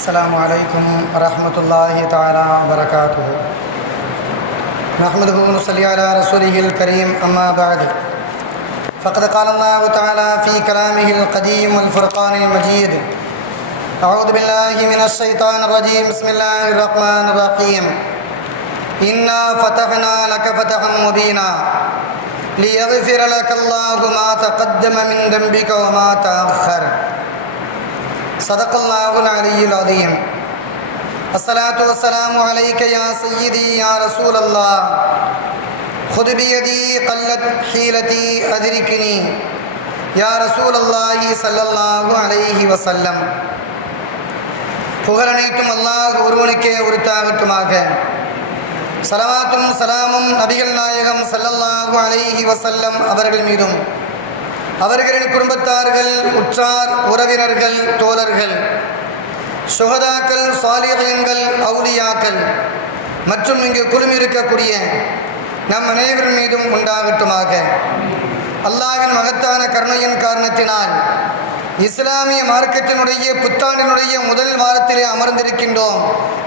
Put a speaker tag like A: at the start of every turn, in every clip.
A: السلام عليكم ورحمة الله تعالى وبركاته. نحمده ونصلي على رسوله الكريم أما بعد. فقد قال الله تعالى في كلامه القديم والفرقان المجيد أعوذ بالله من الشيطان الرجيم بسم الله الرحمن الرحيم. إنا فتحنا لك فتحا مبينا ليغفر لك الله ما تقدم من ذنبك وما تأخر. صدق الله العلي العظيم الصلاة والسلام عليك يا سيدي يا رسول الله خذ بيدي قلت حيلتي أدركني يا رسول الله صلى الله عليه وسلم புகழனைத்தும் அல்லாஹ் ஒருவனுக்கே உரித்தாகட்டுமாக சலவாத்தும் சலாமும் நபிகள் நாயகம் சல்லல்லாஹு அலைஹி வசல்லம் அவர்கள் மீதும் அவர்களின் குடும்பத்தார்கள் உற்றார் உறவினர்கள் தோழர்கள் சுகதாக்கள் சாலிகங்கள் அவுலியாக்கள் மற்றும் இங்கு குழுமிருக்கக்கூடிய நம் அனைவரின் மீதும் உண்டாகட்டுமாக. அல்லாவின் மகத்தான கருணையின் காரணத்தினால் இஸ்லாமிய மார்க்கத்தினுடைய புத்தாண்டினுடைய முதல் வாரத்திலே அமர்ந்திருக்கின்றோம்.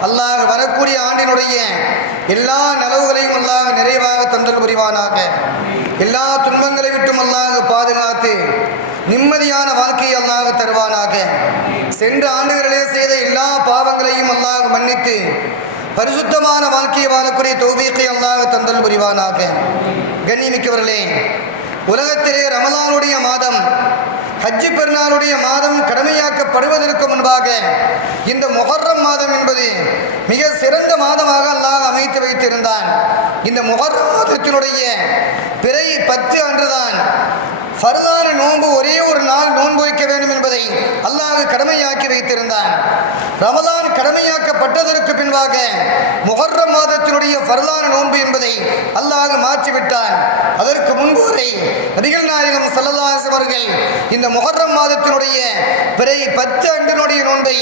A: அல்லாஹ் வரக்கூடிய ஆண்டினுடைய எல்லா நலவுகளையும் அல்லாஹ் நிறைவாக தந்தல் புரிவானாக. எல்லா துன்பங்களை விட்டும் அல்லாஹ் பாதுகாத்து நிம்மதியான வாழ்க்கையை அல்லாஹ் தருவானாக. சென்ற ஆண்டுகளிலே செய்த எல்லா பாவங்களையும் அல்லாஹ் மன்னித்து பரிசுத்தமான வாழ்க்கையை வாழக்கூடிய தௌபீக்கை அல்லாஹ் தந்தல் புரிவானாக. கண்ணியமிக்கவர்களே உலகத்திலே ரமலானுடைய ஹஜ்ஜி பெருநாளுடைய மாதம் கடமையாக்கப்படுவதற்கு முன்பாக இந்த முகர்ரம் மாதம் என்பது மிக சிறந்த மாதமாக அல்லாஹ் அமைத்து வைத்திருந்தான். இந்த முகர்ரம் மாதத்தினுடைய பிறை பத்து அன்றுதான் ஃபர்தான நோன்பு ஒரே ஒரு நாள் நோன்பு வைக்க வேண்டும் என்பதை அல்லாஹ் கடமையாக்கி வைத்திருந்தான். ரமலான் கடமையாக்கப்பட்டதற்கு பின்பாக முகர்ரம் மாதத்தினுடைய ஃபர்தான நோன்பு என்பதை அல்லாஹ் மாற்றிவிட்டான். அதற்கு முன்பு வரை நபிகள் நாயகம் சல்லதாஸ் அவர்கள் இந்த முகர்ரம் மாதத்தினுடைய பிறை பத்து அன்றினுடைய நோன்பை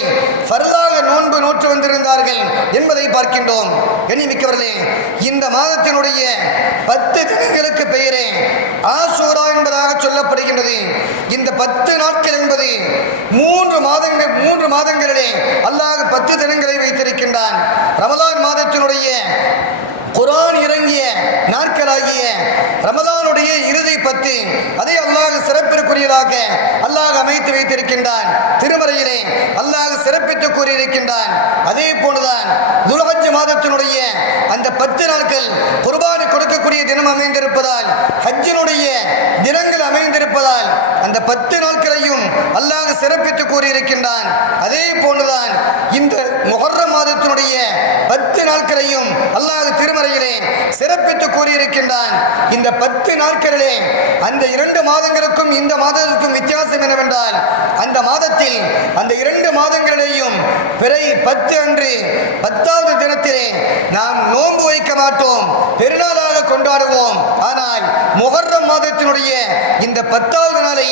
A: ஃபர்தாக நோன்பு நோற்று வந்திருந்தார்கள் என்பதை பார்க்கின்றோம். கண்ணிமிக்கவர்களே இந்த மாதத்தினுடைய பத்து தினங்களுக்கு பெயரே ஆசூரா என்பதாக சொல்லப்படுகின்றது. இந்த பத்து நாட்கள் என்பது மூன்று மாதங்கள் மூன்று மாதங்களிலே அல்லாஹ் பத்து தினங்களை வைத்திருக்கின்றான். ரமலான் மாதத்தினுடைய குரான் இறங்கிய நாட்களாகிய ரமதான் பற்றி அதை அல்லாஹ் சிறப்பிற்குரியதாக அல்லாஹ் அமைத்து வைத்திருக்கின்றான். திருமறையிலே அல்லாஹ் சிறப்பித்து கூறியிருக்கின்றான். அதே போன்றுதான் துலகஜ் மாதத்தினுடைய அந்த பத்து நாட்கள் குர்பானி கொடுக்கக்கூடிய தினம் அமைந்திருப்பதால் ஹஜ்ஜினுடைய தினங்கள் அமைந்திருப்பதால் அந்த பத்து நாட்களையும் அல்லாஹ் சிறப்பித்து கூறியிருக்கின்றான். அதே போன்றுதான் இந்த முகர்ற மாதத்தினுடைய பத்து நாட்களையும் அல்லாஹ் திருமறையிலே சிறப்பித்து கூறியிருக்கின்றான். இந்த பத்து நாட்களிலே அந்த இரண்டு மாதங்களுக்கும் இந்த மாதத்திற்கும் வித்தியாசம் என்னவென்றால் அந்த மாதத்தில் அந்த இரண்டு மாதங்களிலேயும் பிறை பத்து அன்று பத்தாவது தினத்திலே நாம் நோன்பு வைக்க மாட்டோம் பெருநாளாக கொண்டாடுவோம். ஆனால் முகர்ற மாதத்தினுடைய இந்த பத்தாவது நாளை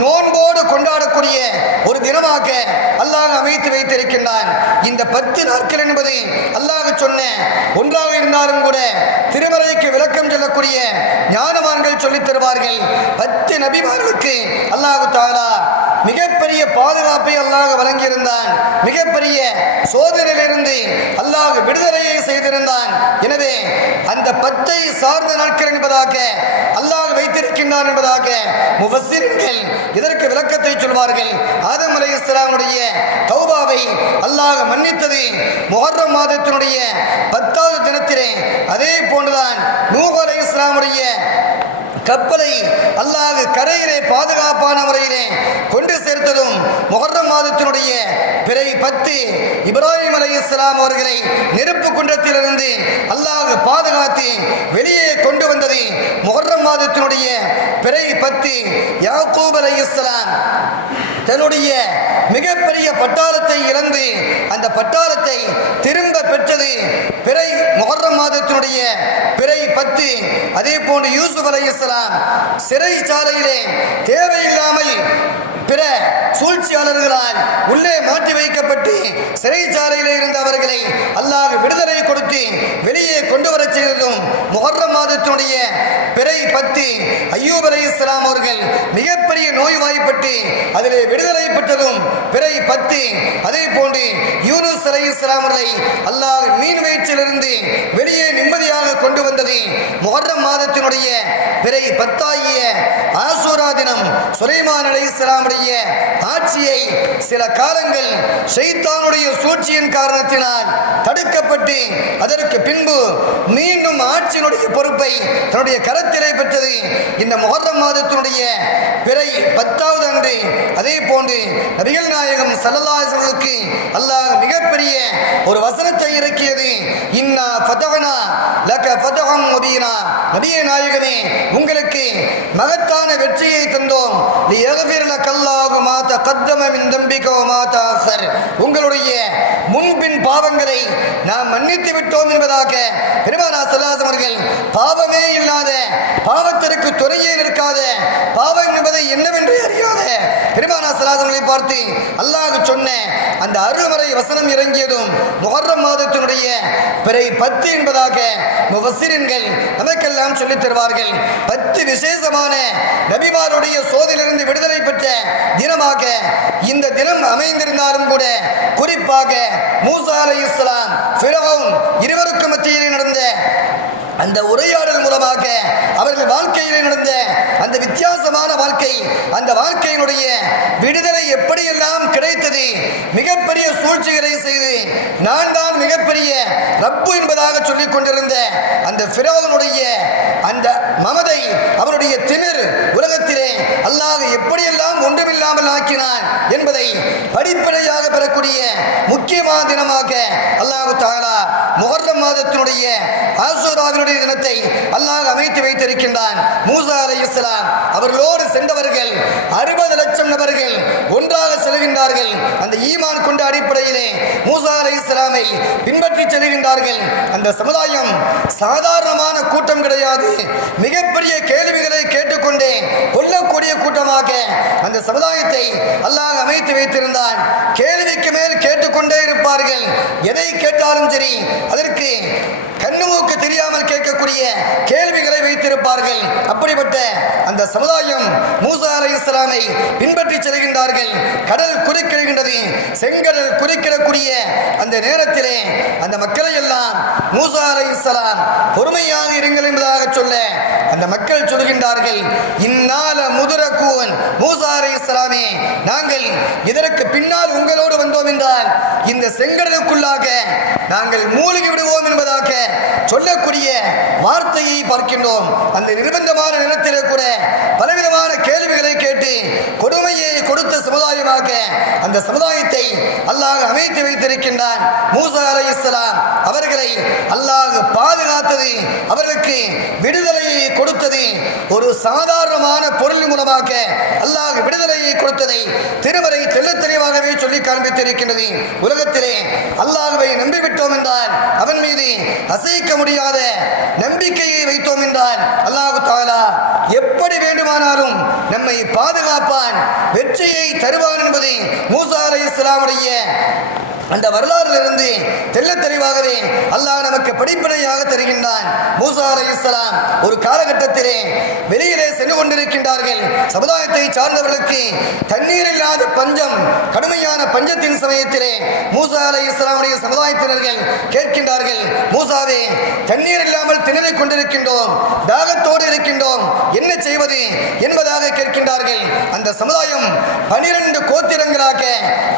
A: நோன்போடு கொண்டாடக்கூடிய ஒரு தினமாக அல்லாஹ் அமைத்து வைத்திருக்கின்றான். இந்த பத்து நாட்கள் என்பது அல்லாஹ் சொன்ன ஒன்றாக இருந்தாலும் கூட திருமலைக்கு விளக்கம் சொல்லக்கூடிய ஞானவான்கள் சொல்லித் தருவார்கள். பத்து நபிமார்களுக்கு அல்லாஹு தாரா மிகப்பெரிய பாதுகாப்பை அல்லாஹ் வழங்கியிருந்தான். மிகப்பெரிய சோதனையிலிருந்து அல்லாஹ் விடுதலையை செய்திருந்தான். எனவே அந்த பத்தை சார்ந்த நாட்கள் என்பதாக அல்லாஹ் வைத்திருக்கின்றான் என்பதாக முஃபஸ்ஸிரின்கள் இதற்கு விளக்கத்தை சொல்வார்கள். ஆதம் அலை இஸ்லாமுடைய தௌபாவை அல்லாஹ் மன்னித்தது முஹர்ரம் மாதத்தினுடைய பத்தாவது தினத்திலே. அதே போன்றுதான் நூஹ் அலை இஸ்லாமுடைய கப்பலை அல்லாஹ் கரையிலே பாதுகாப்பான முறையிலே கொண்டு சேர்த்ததும் முகர்ரம் மாதத்தினுடைய பிறை பத்து இப்ராஹிம் அலி இஸ்லாம் அவர்களை நெருப்பு குன்றத்திலிருந்து அல்லாஹ் பாதுகாத்து வெளியே கொண்டு வந்தது முகர்ரம் மாதத்தினுடைய பிறை பத்து யாக்கூப் அலி இஸ்லாம் தன்னுடைய மிகப்பெரிய பட்டாரத்தை இழந்து அந்த பட்டாரத்தை திரும்ப பெற்றது பிறை முகர்ரம் மாதத்தினுடைய பிறை பத்து. அதே போன்று யூசுப் அலை இஸ்லாம் சிறைச்சாலையிலே தேவையில்லாமல் பிற சூழ்ச்சியாளர்களால் உள்ளே மாட்டி வைக்கப்பட்டு சிறைச்சாலையில் இருந்த அவர்களை அல்லாஹ் விடுதலை கொடுத்து வெளியே கொண்டு வரச் செய்ததும் முகர்ரம் மாதத்தினுடைய பிறை பத்து. ஐயூப் அலை இஸ்லாம் அவர்கள் மிக நோய்வாய்ப்பட்டு அதிலே விடுதலை பெற்றதும் பிறை பத்து. அதே போன்று யூனுஸ் அலை இஸ்லாமரை அல்லாஹ் மீன் வயிற்றிலிருந்து வெளியே நிம்மதியாக கொண்டு வந்தது. முகர்ரம் மாதத்தினுடைய பிறை பத்தாகிய ஆசூரா தினம் சுலைமான் அலை இஸ்லாமுடைய ஆட்சியை சில காலங்கள் ஷைத்தானுடைய சூழ்ச்சியின் காரணத்தினால் தடுக்கப்பட்டு அதற்கு பின்பு மீண்டும் ஆட்சியினுடைய பொறுப்பை தன்னுடைய கரத்திலே பெற்றது. இந்த முகர்ரம் மாதத்தினுடைய பிறை பத்தாவது அன்று அதே போன்று நபிகள் நாயகம் சல்லல்லாஹுக்கு அல்லாஹ் மிகப்பெரிய ஒரு வசனத்தை இறக்கியது. இன்னா ஃபதவனா லக முபீனா நபியே நாயகமே உங்களுக்கு மகத்தான வெற்றியை தந்தோம். உங்களுடைய முன்பின் பாவங்களை நாம் மன்னித்து விட்டோம் என்பதாக பெருமானா சல்லாஸ் அவர்கள் பாவமே இல்லாத பாவத்திற்கு துறையே நிற்காத பாவம் என்பதை என்னவென்று அறியாத பெருமானா சல்லாஸ் பார்த்து அல்லாஹ் சொன்ன அந்த அருள்மறை வசனம் இறங்கியதும் முகர்ரம் மாதத்தினுடைய பிறை பத்து என்பதாக முஃபஸ்ஸிரின்கள் நமக்கெல்லாம் சொல்லித் தருவார்கள். பத்து விசேஷமான நபிமாருடைய சோதிலிருந்து விடுதலை பெற்ற தினமாக இந்த தினம் அமைந்திருந்தாலும் கூட குறிப்பாக மூசா அலை இஸ்லாம் இருவருக்கும் மத்தியிலே நடந்த அந்த உரையாடல் மூலமாக அவர்கள் வாழ்க்கையிலே நடந்த அந்த வித்தியாசமான வாழ்க்கை அந்த வாழ்க்கையினுடைய விடுதலை எப்படியெல்லாம் கிடைத்தது மிகப்பெரிய சூழ்ச்சிகளை செய்து நான் தான் மிகப்பெரிய ரப்பு என்பதாக சொல்லிக் கொண்டிருந்த அந்த பிரோகனுடைய அந்த மமதை அவருடைய திமிர் உலகத்திலே அல்லாஹ் எப்படியெல்லாம் ஒன்றுமில்லாமல் ஆக்கினான் என்பதை படிப்படியாக பெறக்கூடிய முக்கியமான தினமாக அல்லாஹ் தாலா முகர்ரம் மாதத்தினுடைய ஆசூராவினுடைய தினத்தை அல்லாஹ் அமைத்து வைத்திருக்கின்றான். மூசா அலை இஸ்லாம் அவர்களோடு சென்றவர்கள் அறுபது லட்சம் நபர்கள் ஒன்றாக செல்கின்றார்கள். அந்த ஈமான் கொண்ட அடிப்படையிலே மூசா அலை இஸ்லாமை பின்பற்றி செல்கின்றார்கள். அந்த சமுதாயம் சாதாரணமான கூட்டம் கிடையாது. மிகப்பெரிய கேள்விகளை கேட்டுக்கொண்டே கொல்லக்கூடிய கூட்டமாக அந்த சமுதாயத்தை அல்லாஹ் அமைத்து வைத்திருந்தான். கேள்விக்கு மேல் கேட்பார்கள். எதை கேட்டாலும் சரி அதற்கு கண்ணுமூக்கு தெரியாமல் கேட்கக்கூடிய கேள்விகளை வைத்திருப்பார்கள். அப்படிப்பட்ட அந்த சமுதாயம் மூசா அலை இஸ்லாமை பின்பற்றி செல்கின்றார்கள். கடல் குறிக்கிடுகின்றது. செங்கடல் குறிக்கிடக்கூடிய அந்த நேரத்திலே அந்த மக்களை எல்லாம் மூசா அலை இஸ்லாம் பொறுமையாக இருங்கள் என்பதாக சொல்ல அந்த மக்கள் சொல்கின்றார்கள் இந்நாள முதுரக்கூன் மூசா இஸ்லாமே நாங்கள் இதற்கு பின்னால் உங்களோடு வந்தோம் என்றால் இந்த செங்கடலுக்குள்ளாக நாங்கள் மூழ்கி விடுவோம் என்பதாக சொல்லக்கூடிய வார்த்தையை பார்க்கின்றோம். அந்த நிர்பந்தமான நிலத்தில் கூட பலவிதமான கேள்விகளை கேட்டு கொடுமையை கொடுத்த சமுதாயமாக அந்த சமுதாயத்தை அல்லாஹ் அமைத்து வைத்திருக்கின்றான். மூசா அலை இஸ்லாம் அவர்களை அல்லாஹ் பாதுகாத்தது அவர்களுக்கு விடுதலையை கொடுத்தது ஒரு சாதாரணமான பொருள் மூலமாக அல்லாஹ் விடுதலையை கொடுத்ததை திருமறை தெள்ளத் தெளிவாகவே சொல்லி காண்பித்திருக்கின்றது. உலகத்திலே அல்லாஹுவை நம்பிவிட்டோம் என்றால் அவன் மீது அசைக்க முடியாத நம்பிக்கையை வைத்தோம் என்றால் அல்லாஹு தாலா எப்படி வேண்டுமானாலும் நம்மை பாதுகாப்பான் வெற்றியை தருவான் என்பதை மூசா அலை இஸ்லாமுடைய அந்த வரலாறிலிருந்து தெல்ல தெளிவாகவே அல்லாஹ் நமக்கு படிப்பனையாக தருகின்றான். மூசா அலை இஸ்லாம் ஒரு காலகட்டத்திலே வெளியிலே சென்று கொண்டிருக்கின்றார்கள். சமுதாயத்தை சார்ந்தவர்களுக்கு தண்ணீர் இல்லாத பஞ்சம் கடுமையான பஞ்சத்தின் சமயத்திலே மூசா அலை இஸ்லாமுடைய சமுதாயத்தினர்கள் கேட்கின்றார்கள் மூசாவே தண்ணீர் இல்லாமல் திணறிக் கொண்டிருக்கின்றோம் தாகத்தோடு இருக்கின்றோம் என்ன செய்வது? என்பதாக கேட்கின்றார்கள். அந்த சமுதாயம் பனிரெண்டு கோத்திரங்களாக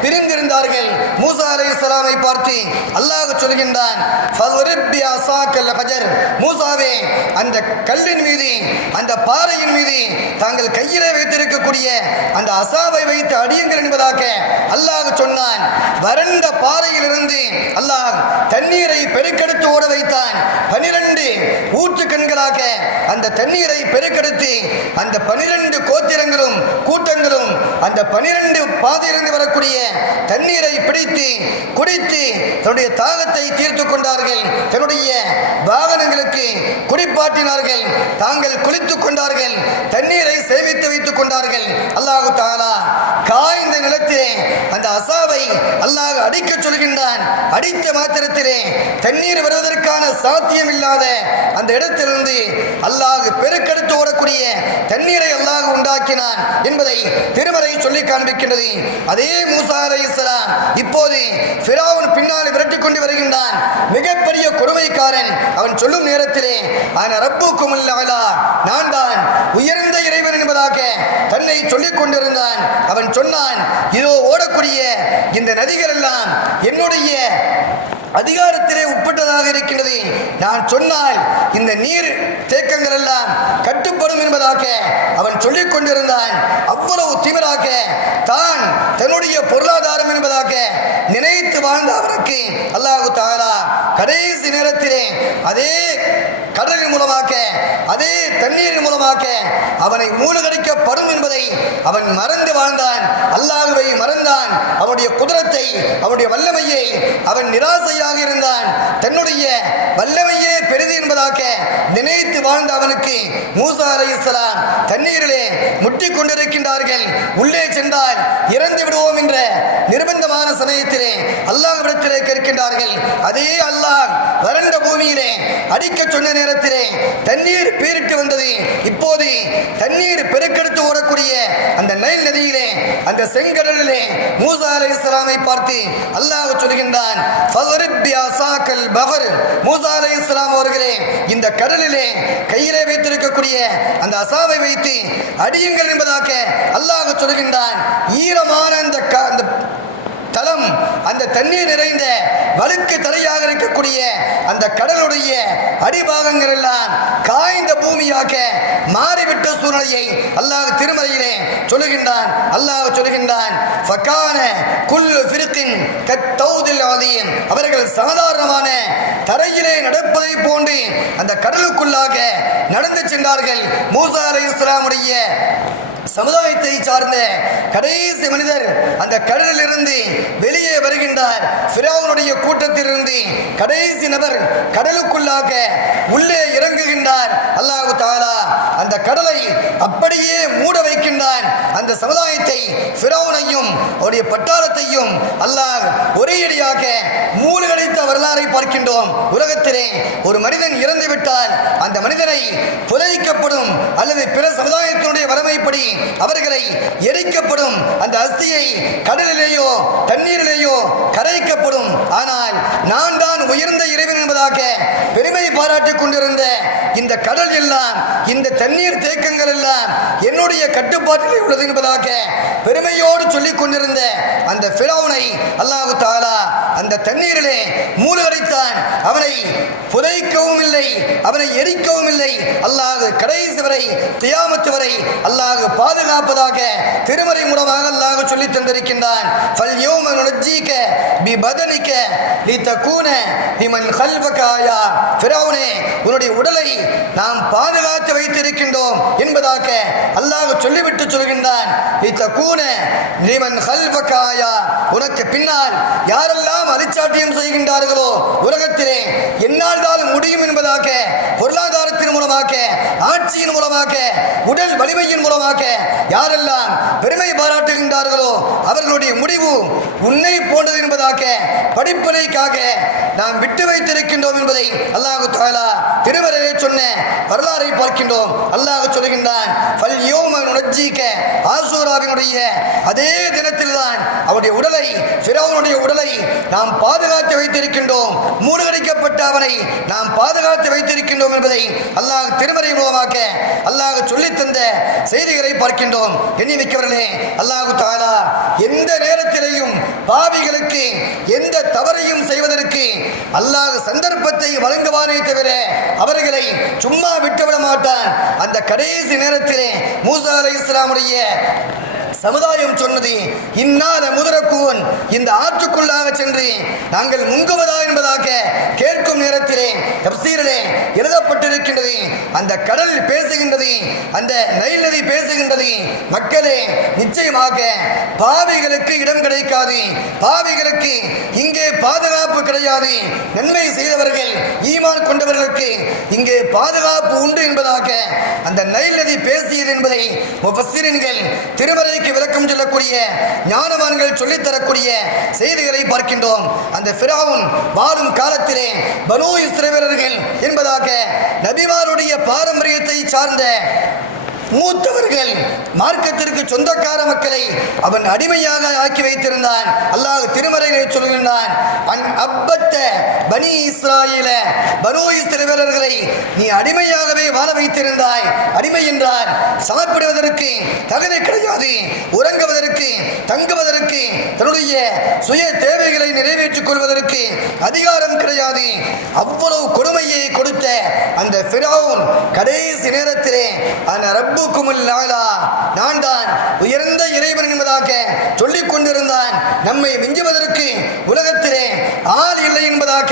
A: பிரிந்திருந்தார்கள். மூசா அலை இஸ்லாமை பார்த்து அல்லாஹ் சொல்கின்றான் மூசாவே அந்த கல்லின் மீது அந்த பாறையின் மீது தாங்கள் கையிலே வைத்திருக்கக்கூடிய அந்த அசாவை வைத்து அடியுங்கள் என்பதாக அல்லாஹ் சொன்னான். வறண்ட பாறையிலிருந்து அல்லாஹ் தண்ணீரை பெருக்கெடுத்து ஓட வைத்தான். பனிரெண்டு ஊற்று கண்களாக அந்த தண்ணீரை பெருக்கெடுத்து அந்த பனிரெண்டு கோத்திரங்களும் கூட்டங்களும் அந்த பனிரெண்டு பாதையிலிருந்து வரக்கூடிய தண்ணீரை பிடித்து குடித்து தன்னுடைய தாகத்தை தீர்த்து கொண்டார்கள். தன்னுடைய வாகனங்களுக்கு குடிப்பாட்டினார்கள். தாங்கள் குளித்துக் கொண்டார்கள். தண்ணீரை சேமித்து வைத்துக் கொண்டார்கள். அல்லாஹு தாலா காய்ந்த நிலத்திலே அந்த அசாவை அல்லாஹ் அடிக்க சொல்கின்றான். அடித்த மாத்திரத்திலே தண்ணீர் வருவதற்கான சாத்தியம் இல்லாத அந்த இடத்திலிருந்து அல்லாஹ் பெருக்கெடுத்து ஓடக்கூடிய தண்ணீரை அல்லாஹ் உண்டாக்கினான் என்பதை திருமறை சொல்லி காண்பிக்கின்றது. அதே மூசா அலை இஸ்லாம் இப்போது ஃபிரௌன் பின்னால் விரட்டி கொண்டு வருகின்றான். மிகப்பெரிய கொடுமைக்காரன். அவன் சொல்லும் நேரத்திலே ஆன ரப்புக்கும் அலா நான் தான் உயர்ந்த இறைவன் என்பதாக தன்னை சொல்லிக் கொண்டிருந்தான். அவன் சொன்னான் இதோ ஓடக்கூடிய இந்த நதிகள் எல்லாம் என்னுடைய அதிகாரத்திலே உட்பட்டதாக இருக்கின்றது நான் சொன்னால் இந்த நீர் தேக்கங்கள் எல்லாம் கட்டுப்படும் என்பதாக அவன் சொல்லிக் கொண்டிருந்தான். அவ்வளவு தீவிராக தான் தன்னுடைய பொருளாதாரம் என்பதாக நினைத்து வாழ்ந்த அவனுக்கு அல்லாஹு தாரா கடைசி நேரத்திலே அதே கடலின் மூலமாக அதே தண்ணீரின் மூலமாக அவனை மூழ்கடிக்கப்படும் என்பதை அவன் மறந்து வாழ்ந்தான். அல்லாஹுவை மறந்தான். அவனுடைய குதிரத்தை அவனுடைய வல்லமையை அவன் நிராசையாக இருந்தான். தன்னுடைய வல்லமையே பெரிது என்பதாக நினைத்து வாழ்ந்த அவனுக்கு மூசா அலைஹிஸ்ஸலாம் தண்ணீரிலே முட்டிக் கொண்டிருக்கின்றார்கள். உள்ளே சென்றால் இறந்து விடுவோம் என்ற நிர்பந்தமான இருக்கின்றார்கள். அதே அல்லாஹ் வறண்ட பூமியிலே அடிக்க சொன்ன நேரத்திலே தண்ணீர் பேரிட்டு வந்தது. இப்போது தண்ணீர் பெருக்கெடுத்து ஓடக்கூடிய அந்த நைல் நதியிலே அந்த செங்கடலிலே மூசா அலை இஸ்லாமை பார்த்து அல்லாஹ் சொல்கின்றான் மூசா அலை இஸ்லாம் அவர்களே இந்த கடலிலே கையிலே வைத்திருக்கக்கூடிய அந்த அசாவை வைத்து அடியுங்கள் என்பதாக அல்லாஹ் சொல்கின்றான். ஈரமான அந்த தளம் அந்த தண்ணீர் நிறைந்த வழுக்கு தலையாக இருக்கக்கூடிய அந்த கடலுடைய அடிபாகங்கள் எல்லாம் காய்ந்த பூமியாக மாறிவிட்ட சூழ்நிலையை அல்லாஹ் திருமலையிலே சொல்லுகின்றான். அல்லாஹ் சொல்லுகின்றான் குல்லு ஃபிர்கின் கத்தௌதில் ஆதியம் அவர்கள் சாதாரணமான தரையிலே நடப்பதை போன்று அந்த கடலுக்குள்ளாக நடந்து சென்றார்கள். மூசா அலைஹிஸ்ஸலாமுடைய சமுதாயத்தை சார்ந்த கடைசி மனிதர் அந்த கடலிலிருந்து வெளியே வருகின்றார். ஃபிரௌனுடைய கூட்டத்திலிருந்து கடைசி நபர் கடலுக்குள்ளாக உள்ளே இறங்குகின்றார். அல்லாஹு தாலா அந்த கடலை அப்படியே மூட வைக்கின்றான். அந்த சமுதாயத்தை ஃபிரௌனையும் அவருடைய பட்டாளத்தையும் அல்லாஹ் ஒரேடியாக மூ வரலாறை பார்க்கின்றோம். உலகத்திலே ஒரு மனிதன் இறந்து விட்டால் அந்த மனிதனை புதைக்கப்படும் அல்லது பிற சமுதாயத்தினுடைய வரமைப்படி அவர்களை எரிக்கப்படும். அந்த அஸ்தியை கடலிலேயோ தண்ணீரிலேயோ கரைக்கப்படும். ஆனால் நான் தான் உயர்ந்த இறைவன் என்பதாக பெருமை பாராட்டிக் கொண்டிருந்த இந்த கடல் எல்லாம் இந்த தண்ணீர் தேக்கங்கள் எல்லாம் என்னுடைய கட்டுப்பாட்டில் உள்ளது என்பதாக பெருமையோடு சொல்லிக் கொண்டிருந்த அந்த பிளவுனை அல்லாஹு தாலா அந்த தண்ணீரிலே வரைத்தான் அவனை புதைக்கவும் இல்லை அவனை எரிக்கவும் இல்லை. அல்லாஹ் கடைசி வரை தியாமத்து வரை அல்லாஹ் பாதுகாப்பதாக திருமறை மூலமாக அல்லாஹ் சொல்லி தந்திருக்கின்றான். பி உன்னுடைய உடலை நாம் பாதுகாத்து வைத்திருக்கின்றோம் என்பதாக அல்லாஹ் சொல்லிவிட்டு சொல்கின்றான். உனக்கு பின்னால் யாரெல்லாம் அரிச்சாட்டியம் செய்கின்றார்களோ உலகத்திலே என்னால் முடியும் என்பதாக பொருளாதாரத்தின் மூலமாக ஆட்சியின் மூலமாக உடல் வலிமையின் மூலமாக யாரெல்லாம் பெருமை பாராட்டுகின்றார்களோ அவர்களுடைய முடிவு உன்னை போன்றது என்பதாக படிப்பனைக்காக நாம் விட்டு வைத்திருக்கின்றோம் என்பதை அல்லாஹு தாலா திருமறையை சொன்ன வரலாறை பார்க்கின்றோம். அல்லாஹ் சொல்கின்றான் பல் யௌம நுனஜ்ஜீக" ஆசூராவினுடைய அதே தினத்தில் தான் அவருடைய உடலை ஃபிரௌனுடைய உடலை நாம் பாதுகாத்து வைத்திருக்கின்றோம். மூழ்கடிக்கப்பட்ட அவனை நாம் பாதுகாத்து வைத்திருக்கின்றோம் என்பதை அல்லாஹ் திருமறை மூலமாக அல்லாஹ் சொல்லித்தந்த செய்திகளை பார்க்கின்றோம். எண்ணி மிக்கவர்களே அல்லாஹு தாலா எந்த நேரத்திலையும் பாவிகளுக்கு எந்த தவறையும் செய்வதற்கு அல்லாஹ் சந்தர்ப்பத்தை வழங்குவானே தவிர அவர்களை சும்மா விட்டுவிட மாட்டான். அந்த கடைசி நேரத்திலே மூசா அலை இஸ்லாமுடைய சமுதாயம் சொன்னது இன்னாத முதரக்கூன் இந்த ஆற்றுக்குள்ளாக சென்று நாங்கள் முங்குவதா என்பதாக கேட்கும் நேரத்திலே தப்சீரிலே எழுதப்பட்டிருக்கின்றது. அந்த கடல் பேசுகின்றது அந்த நைல் நதி பேசுகின்றது. மக்களே நிச்சயமாக பாவிகளுக்கு இடம் கிடைக்காது. பாவிகளுக்கு இங்கே பாதுகாப்பு கிடையாது. நன்மை செய்தவர்கள் ஈமான் கொண்டவர்களுக்கு இங்கே பாதுகாப்பு உண்டு என்பதாக அந்த நைல் நதி பேசியது என்பதை முஃபஸ்ஸிரின்கள் திருமறைக்கு விளக்கம் சொல்லக்கூடிய ஞானவான்கள் சொல்லித்தரக்கூடிய செய்திகளை பார்க்கின்றோம். அந்த ஃபிரௌன் வாழும் காலத்திலே பனு இஸ்ரவேலர்கள் என்பதாக நபிமாருடைய பாரம்பரியத்தை சார்ந்த மூத்தவர்கள் மார்க்கத்திற்கு சொந்தக்கார மக்களை அவன் அடிமையாக ஆக்கி வைத்திருந்தான். அல்லாஹ் திருமறையிலே சொல்கின்றான் அன் அப்பத்த பனி இஸ்ராயில பனு இஸ்ரவேலர்களை நீ அடிமையாகவே வாழ வைத்திருந்தாய். அடிமை என்றால் சாப்பிடுவதற்கு தகுதி கிடையாது உறங்குவதற்கு தங்குவதற்கு தன்னுடைய சுய தேவைகளை நிறைவேற்றிக் கொள்வதற்கு அதிகாரம் கிடையாது. அவ்வளவு கொடுமையை கொடுத்த அந்த பிராவுன் கடைசி நேரத்திலே அந்த ரப்புக்குமுல் நாளா நான் தான் உயர்ந்த இறைவன் என்பதாக சொல்லிக் கொண்டிருந்தான். நம்மை மிஞ்சுவதற்கு உலகத்திலே ஆள் இல்லை என்பதாக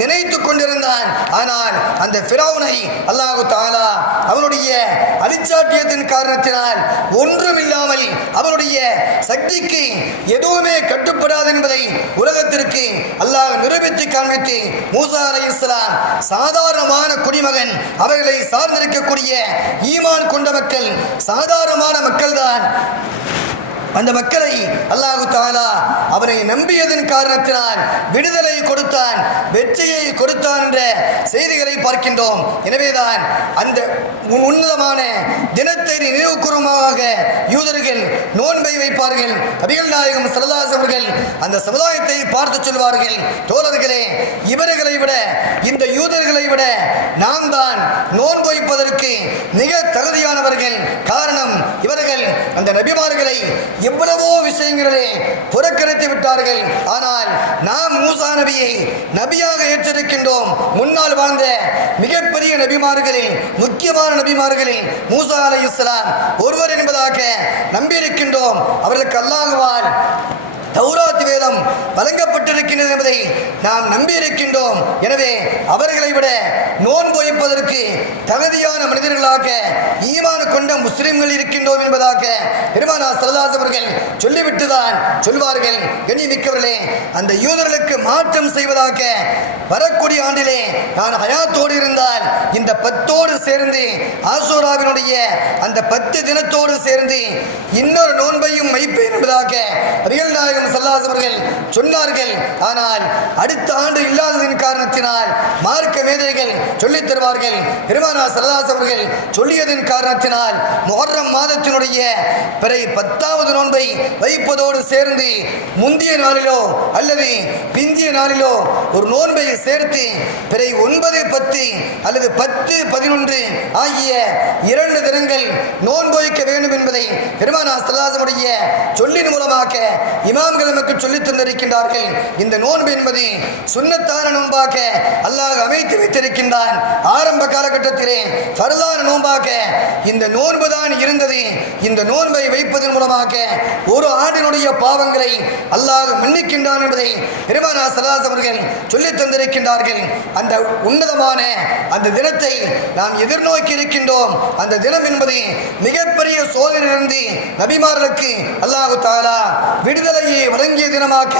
A: நினைத்துக் கொண்டிருந்தான். ஆனால் அந்த பிராவுனை அல்லாஹு தாலா அவனுடைய அலிச்சாட்டியத்தின் காரணத்தினால் ஒன்றும் இல்லாமல் அவனுடைய சக்திக்கு எதுவுமே கட்டுப்படாது என்பதை உலகத்திற்கு அல்லாஹ் நிரூபித்து காண்பித்து மூசா அலை இஸ்லாம் சாதாரணமான குடிமகன் அவர்களை சார்ந்திருக்கக்கூடிய ஈமான் கொண்ட மக்கள் சாதாரணமான மக்கள்தான். அந்த மக்களை அல்லாஹு தாலா அவனை நம்பியதன் காரணத்தினால் விடுதலை கொடுத்தான் வெற்றியை கொடுத்தான் என்ற செய்திகளை பார்க்கின்றோம். எனவேதான் அந்த உன்னதமான தினத்தை நினைவுக்கூறுமாக யூதர்கள் நோன்பை வைப்பார்கள். நபிகள் நாயகம் சரதாஸ் அவர்கள் அந்த சமுதாயத்தை பார்த்து சொல்வார்கள். தோழர்களே இவர்களை விட இந்த யூதர்களை விட நாம் தான் நோன்பு வைப்பதற்கு மிக தகுதியானவர்கள். காரணம் இவர்கள் அந்த நபிமார்களை எவ்வளவோ விஷயங்களிலே புறக்கணித்து விட்டார்கள். ஆனால் நாம் மூசா நபியை நபியாக ஏற்றிருக்கின்றோம். முன்னால் வாழ்ந்த மிகப்பெரிய நபிமார்களில் முக்கியமான நபிமார்களில் மூசா அலை இஸ்லாம் ஒருவர் என்பதாக நம்பியிருக்கின்றோம். அவர்களுக்கு அல்லாஹுவால் தௌராத் வேதம் வழங்கப்பட்டிருக்கின்றது என்பதை நாம் நம்பியிருக்கின்றோம். எனவே அவர்களை விட நோன்பு வைப்பதற்கு தகுதியான மனிதர்களாக ஈமான் கொண்ட முஸ்லிம்கள் இருக்கின்றோம் என்பதாக பெருமானா சரதாஸ் அவர்கள் சொல்லிவிட்டுதான் சொல்வார்கள். கண்ணியமிக்கவர்களே அந்த யூதர்களுக்கு மாற்றம் செய்வதாக வரக்கூடிய ஆண்டிலே நான் ஹயாத்தோடு இருந்தால் இந்த பத்தோடு சேர்ந்து ஆசோராவினுடைய அந்த பத்து தினத்தோடு சேர்ந்து இன்னொரு நோன்பையும் வைப்பேன் என்பதாக ரியல் நாயகம் நாயகம் சல்லாஸ் அவர்கள் சொன்னார்கள். ஆனால் அடுத்த ஆண்டு இல்லாததின் காரணத்தினால் மார்க்க மேதைகள் சொல்லித் தருவார்கள். பெருமானா சல்லாஸ் அவர்கள் சொல்லியதன் காரணத்தினால் முகர்ரம் மாதத்தினுடைய பிறை பத்தாவது நோன்பை வைப்பதோடு சேர்ந்து முந்திய நாளிலோ அல்லது பிந்திய நாளிலோ ஒரு நோன்பை சேர்த்து பிறை ஒன்பது பத்து அல்லது பத்து பதினொன்று ஆகிய இரண்டு தினங்கள் நோன்பு வைக்க வேண்டும் என்பதை பெருமானா சல்லாசமுடைய சொல்லின் மூலமாக இமாம்கள் நமக்கு சொல்லித் தந்திருக்கின்றார்கள். இந்த நோன்பு என்பது சுன்னத்தான நோன்பாக அல்லாஹ் அமைத்து வைத்திருக்கின்றான். ஆரம்ப காலகட்டத்திலே பரதான நோன்பாக இந்த நோன்பு தான் இருந்தது. இந்த நோன்பை வைப்பதன் மூலமாக ஒரு ஆண்டினுடைய பாவங்களை அல்லாஹ் மன்னிக்கின்றான் என்பதை பெருமானா சலாஸ் அவர்கள் சொல்லித் தந்திருக்கின்றார்கள். அந்த உன்னதமான அந்த தினத்தை நாம் எதிர்நோக்கி இருக்கின்றோம். அந்த தினம் என்பது மிகப்பெரிய சோதனையிலிருந்து நபிமார்களுக்கு அல்லாஹு தாலா விடுதலையை வழங்கிய தினமாக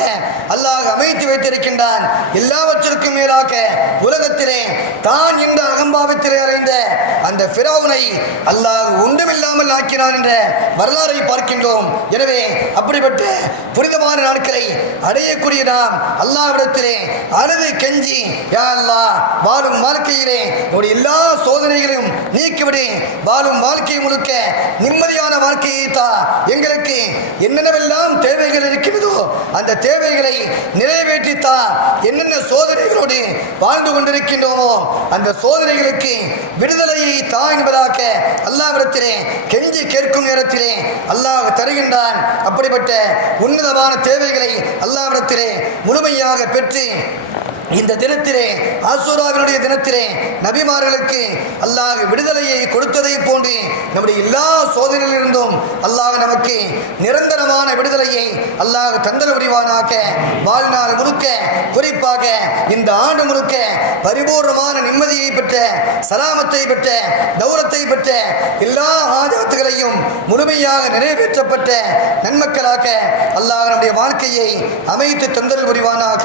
A: அல்லாஹ் அமைத்து வைத்திருக்கின்றான். எல்லாவற்றிற்கும் மேலாக உலகத்திலே தான் என்ற அகம்பாவத்திலே அறைந்த அந்த ஃபிரௌனை அல்லாஹ் ஒன்றுமில்லாமல் ஆக்கினான் என்ற வரலாறை பார்க்கின்றோம். எனவே அப்படிப்பட்ட புனிதமான நாட்களை அடையக்கூடிய நாம் அல்லாவிடத்திலே அழுது கெஞ்சி யா அல்லா வாழும் வாழ்க்கையிலே உன்னுடைய எல்லா சோதனைகளையும் நீக்கிவிடு. வாழும் வாழ்க்கை முழுக்க நிம்மதியான வாழ்க்கையை தா எங்களுக்கு என்னென்னவெல்லாம் தேவைகள் இருக்கிறதோ அந்த தேவைகளை நிறைவேற்றித்தான் என்னென்ன சோதனைகளோடு வாழ்ந்து கொண்டிருக்கின்றோமோ அந்த சோதனைகளுக்கு விடுதலையை தா என்பதாக அல்லாவிடத்திலே கெஞ்சி கேட்கும் நேரத்திலே அல்லாஹ் தருகின்றான். அப்படிப்பட்ட உன்னதமான தேவைகளை அல்லாவிடத்திலே முழுமையாக பெற்று இந்த தினத்திலே ஆசூராவினுடைய தினத்திலே நபிமார்களுக்கு அல்லாஹ் விடுதலையை கொடுத்ததை போன்று நம்முடைய எல்லா சோதனையிலிருந்தும் அல்லாஹ் நமக்கு நிரந்தரமான விடுதலையை அல்லாஹ் தந்தல் புரிவானாக வாழ்நாள் முழுக்க குறிப்பாக இந்த ஆண்டு முழுக்க பரிபூர்ணமான நிம்மதியை பெற்ற சலாமத்தை பெற்ற தௌரத்தை பெற்ற எல்லா ஆஜாத்துகளையும் முழுமையாக நிறைவேற்றப்பட்ட நன்மக்களாக அல்லாஹ் நம்முடைய வாழ்க்கையை அமைத்து தந்தல் புரிவானாக.